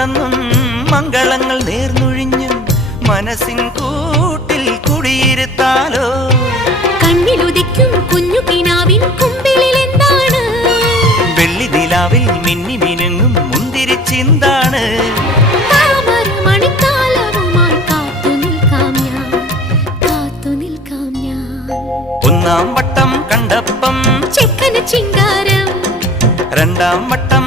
തന്നും മംഗളങ്ങൾ നേർന്നൊഴിഞ്ഞും മനസ്സിൻ കൂട്ടിൽ കുടിയിരുത്താലോ. കണ്ണിലുദിക്കും കുഞ്ഞു കിനാവിൻ കുമ്പിളിൽ എന്താണ്? വെള്ളി നിലാവിൽ മിന്നി മിനുങ്ങും മുന്തിരിച്ചിന്താണ്. ഒന്നാം വട്ടം കണ്ടപ്പം ചെക്കന് ചിങ്കാരം, രണ്ടാം വട്ടം